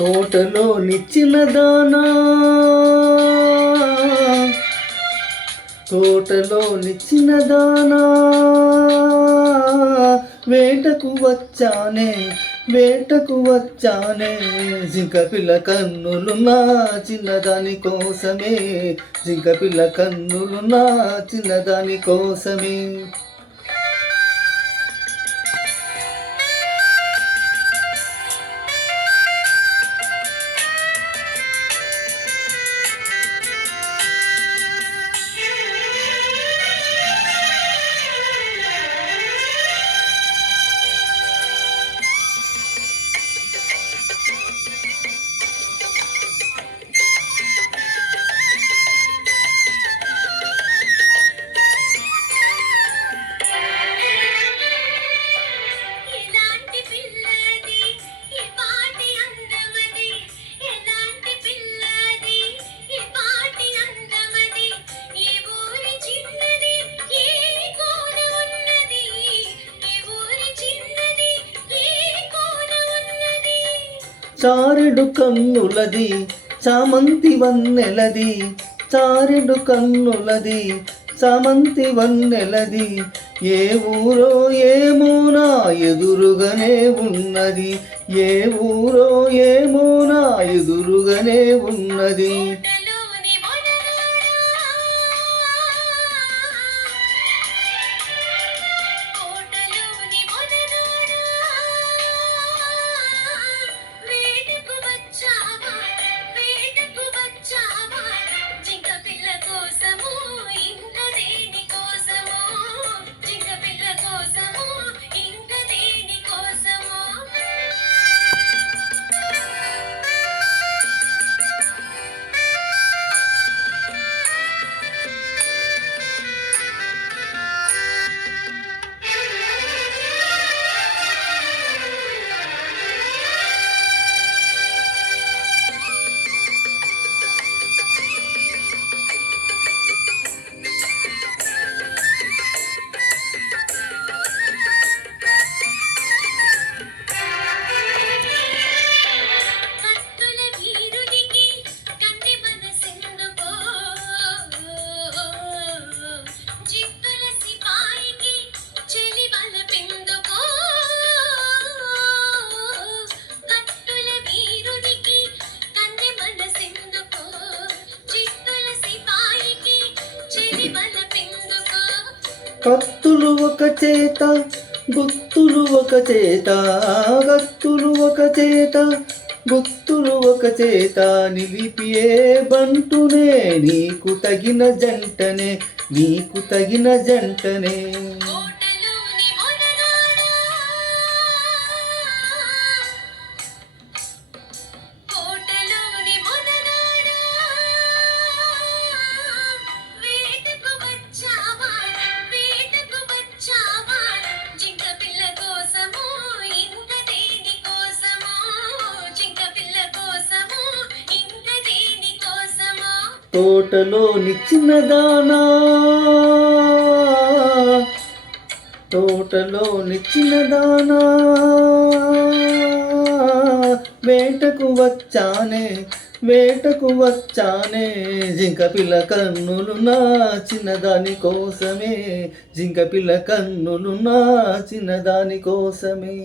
తోటలో నిచ్చిన దానా, తోటలో నిచ్చిన దానా, వేటకు వచ్చానే, వేటకు వచ్చానే, జింకపిల్ల కన్నులు నా చిన్నదాని కోసమే, జింకపిల్ల కన్నులు నా చిన్నదాని కోసమే. చారెడు కన్నులది చామంతి వన్నెలది, చారెడు కన్నులది చామంతి వన్నెలది, ఏ ఊరో ఏమో నా ఎదురుగానే ఉన్నది, ఏ ఊరో ఏమో నా ఎదురుగానే ఉన్నది. కత్తులు ఒక చేత గుత్తులు ఒక చేత, కత్తులు ఒక చేత గుత్తులు ఒక చేత, నిలిపియే బంటునే నీకు తగిన జంటనే, నీకు తగిన జంటనే. తోటలో నిచ్చిన దానా, తోటలో నిచ్చిన దానా, వేటకు వచ్చానే, వేటకు వచ్చానే, జింకపిల్ల కన్నులు నా చిన్నదాని కోసమే, జింకపిల్ల కన్నులు నా చిన్నదాని కోసమే.